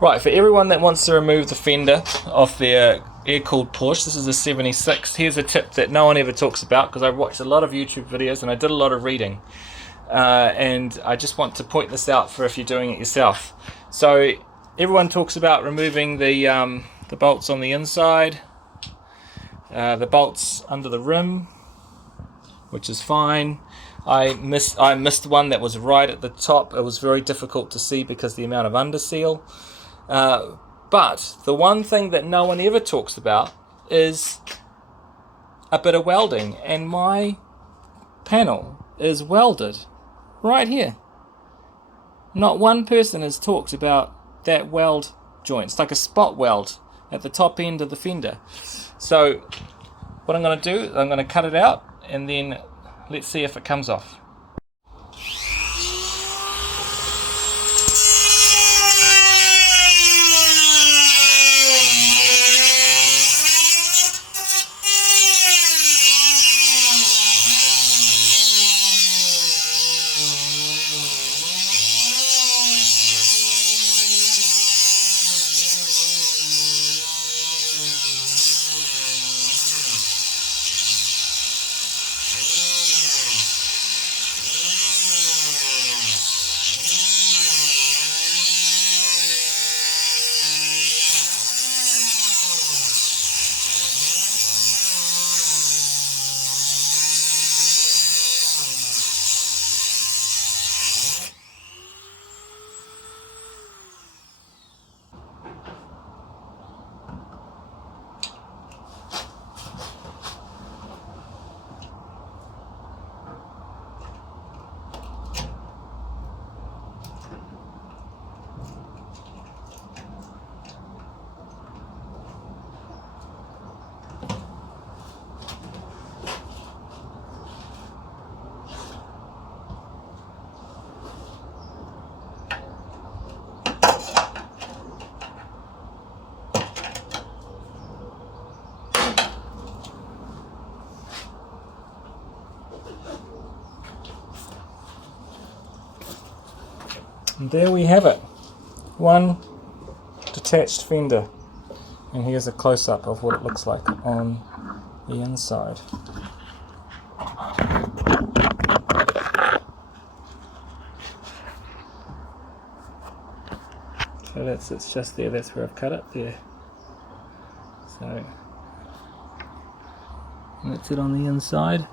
Right, for everyone that wants to remove the fender off their air-cooled Porsche, this is a 76. Here's a tip that no one ever talks about, because I watched a lot of YouTube videos and I did a lot of reading. And I just want to point this out for if you're doing it yourself. So everyone talks about removing the bolts on the inside, the bolts under the rim, which is fine. I missed one that was right at the top. It was very difficult to see because of the amount of underseal. But the one thing that no one ever talks about is a bit of welding, and my panel is welded right here. Not one person has talked about that weld joint. It's like a spot weld at the top end of the fender. So what I'm going to do, I'm going to cut it out, and then let's see if it comes off. And there we have it, one detached fender, and here's a close-up of what it looks like on the inside. So it's just there, that's where I've cut it there. So that's it on the inside.